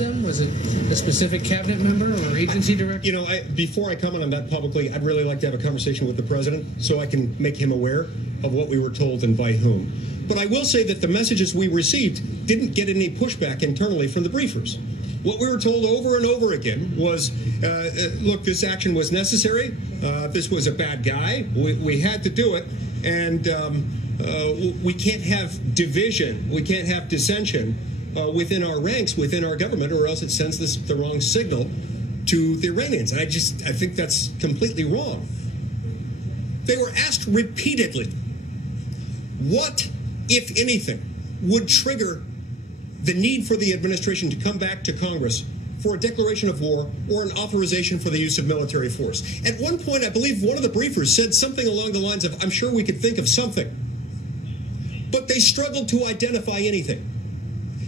of them? Was it a specific cabinet member or agency director? You know, before I comment on that publicly, I'd really like to have a conversation with the president so I can make him aware of what we were told and by whom. But I will say that the messages we received didn't get any pushback internally from the briefers. What we were told over and over again was, look, this action was necessary. This was a bad guy. We had to do it. And we can't have division. We can't have dissension within our ranks, within our government, or else it sends the wrong signal to the Iranians. And I think that's completely wrong. They were asked repeatedly, what, if anything, would trigger the need for the administration to come back to Congress for a declaration of war or an authorization for the use of military force. At one point, I believe one of the briefers said something along the lines of, I'm sure we could think of something. But they struggled to identify anything.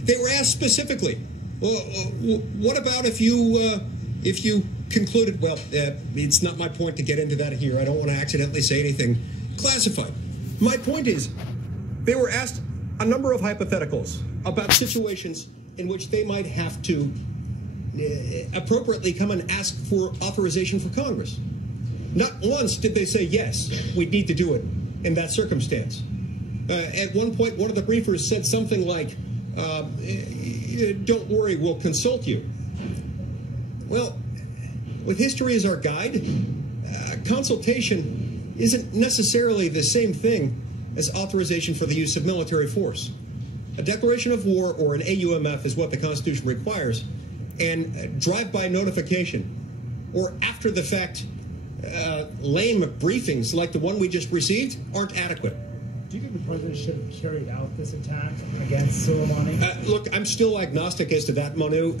They were asked specifically, well, what about if you concluded, well, it's not my point to get into that here. I don't want to accidentally say anything classified. My point is, they were asked a number of hypotheticals about situations in which they might have to appropriately come and ask for authorization for Congress. Not once did they say, yes, we need to do it in that circumstance. At one point, one of the briefers said something like, don't worry, we'll consult you. Well, with history as our guide, consultation isn't necessarily the same thing as authorization for the use of military force. A declaration of war or an AUMF is what the Constitution requires, and drive-by notification or after-the-fact lame briefings like the one we just received aren't adequate. Do you think the president should have carried out this attack against Soleimani? Look, I'm still agnostic as to that, Manu.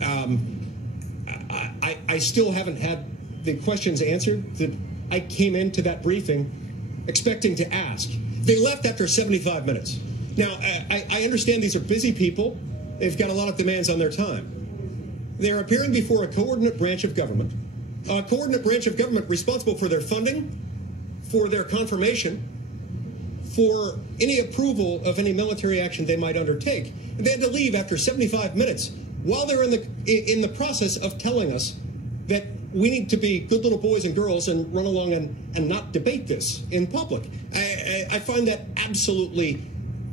I still haven't had the questions answered that I came into that briefing expecting to ask. They left after 75 minutes. Now, I understand these are busy people. They've got a lot of demands on their time. They're appearing before a coordinate branch of government, a coordinate branch of government responsible for their funding, for their confirmation, for any approval of any military action they might undertake. And they had to leave after 75 minutes while they're in the process of telling us that we need to be good little boys and girls and run along and not debate this in public. I find that absolutely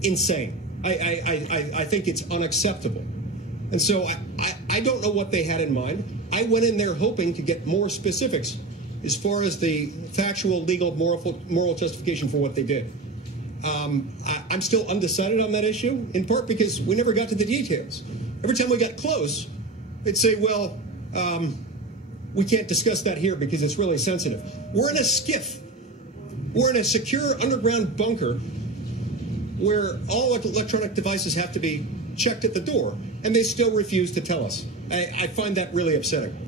insane. I think it's unacceptable. And so I don't know what they had in mind. I went in there hoping to get more specifics as far as the factual, legal, moral justification for what they did. I'm still undecided on that issue, in part because we never got to the details. Every time we got close, they'd say, well, we can't discuss that here because it's really sensitive. We're in a skiff. We're in a secure underground bunker where all electronic devices have to be checked at the door, and they still refuse to tell us. I find that really upsetting.